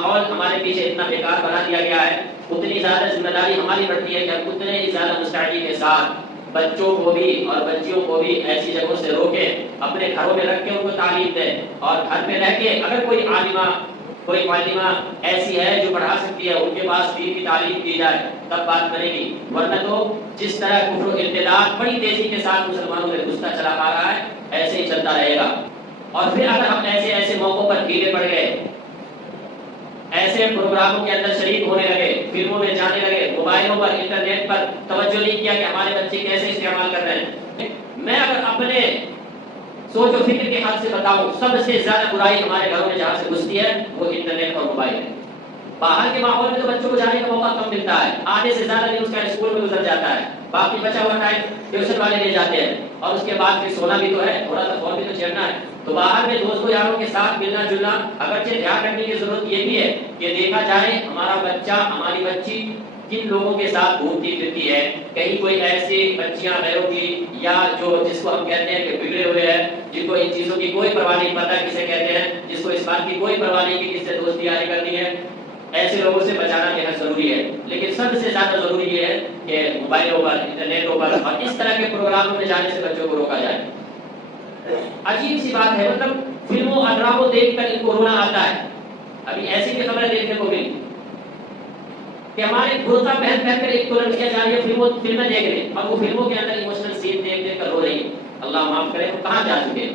ماحول ہمارے پیچھے اتنا بیکار بنا دیا گیا ہے، اتنی زیادہ ذمہ داری ہماری بڑھتی ہے کہ ہم اتنے ہی زیادہ مستعدی کے ساتھ بچوں کو بھی اور بچیوں کو بھی ایسی جگہوں سے روکیں، اپنے گھروں میں رکھ کے ان کو تعلیم دیں، اور گھر میں رہ کے اگر کوئی عالمہ کوئی معلمہ ایسی ہے جو پڑھا سکتی ہے، ان کے پاس دین کی تعلیم دی جائے تب بات بنے گی، ورنہ تو جس طرح کفر و ارتداد بڑی تیزی کے ساتھ مسلمانوں میں گھستا چلا آ رہا ہے ایسے ہی چلتا رہے گا۔ اور پھر اگر ہم ایسے موقعوں پر ڈھیلے پڑ گئے، ایسے پروگراموں کے اندر شریک ہونے لگے، فلموں میں جانے لگے، موبائلوں پر انٹرنیٹ پر توجہ نہیں کیا کہ ہمارے بچے کیسے استعمال کر رہے ہیں، میں اگر اپنے سوچ و فکر کے حد سے بتاؤں، سب سے زیادہ برائی ہمارے گھروں میں جہاں سے گھستی ہے وہ انٹرنیٹ اور موبائل ہے۔ باہر کے ماحول میں تو بچوں کو جانے کا موقع کم ملتا ہے، آدھے سے زیادہ دن اس کا اسکول میں گزر جاتا ہے، باقی بچا ہوا ٹائم ٹیوشن والے لے جاتے ہیں، اور اس کے بعد پھر سونا بھی تو ہے، تھوڑا سا فون بھی تو چھیڑنا ہے۔ تو باہر میں دوستوں یاروں کے ساتھ ملنا جلنا، اگرچہ دھیان رکھنے کی ضرورت یہ بھی ہے کہ دیکھا جائے ہمارا بچہ ہماری بچی کن لوگوں کے ساتھ گھومتی پھرتی ہے، کہیں کوئی ایسی بچیاں غیروں کی یا جس کو ہم کہتے ہیں کہ بگڑے ہوئے ہیں، جن کو ان چیزوں کی کوئی پرواہ نہیں، پتہ کسے کہتے ہیں، جس کو اس بات کی کوئی پرواہ نہیں کہ کس سے دوستی یاری کرنی ہے، ایسے لوگوں سے بچانا بہت ضروری ہے۔ لیکن سب سے زیادہ ضروری یہ ہے کہ موبائلوں پر، انٹرنیٹوں پر اور اس طرح کے پروگراموں میں جانے سے بچوں کو روکا جائے۔ عجیب سی بات ہے، مطلب فلموں اور ڈراموں دیکھ کر ان کو رونا آتا ہے۔ ابھی ایسی بھی خبریں دیکھنے کو ملی کہ ہمارے برقع پہن کر ایک تو لڑکیاں جا رہی ہے فلمیں دیکھ رہے ہیں، اور وہ فلموں کے اندر ایموشنل سین دیکھ دیکھ کر رو رہی ہیں۔ اللہ معاف کرے، وہ کہاں جا چکے ہیں؟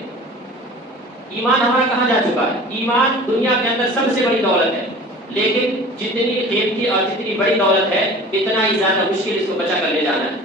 ایمان ہمارا کہاں جا چکا ہے؟ ایمان دنیا کے اندر سب سے بڑی دولت ہے، لیکن جتنی قیمتی اور جتنی بڑی دولت ہے اتنا ہی زیادہ مشکل اس کو بچا کر لے جانا ہے۔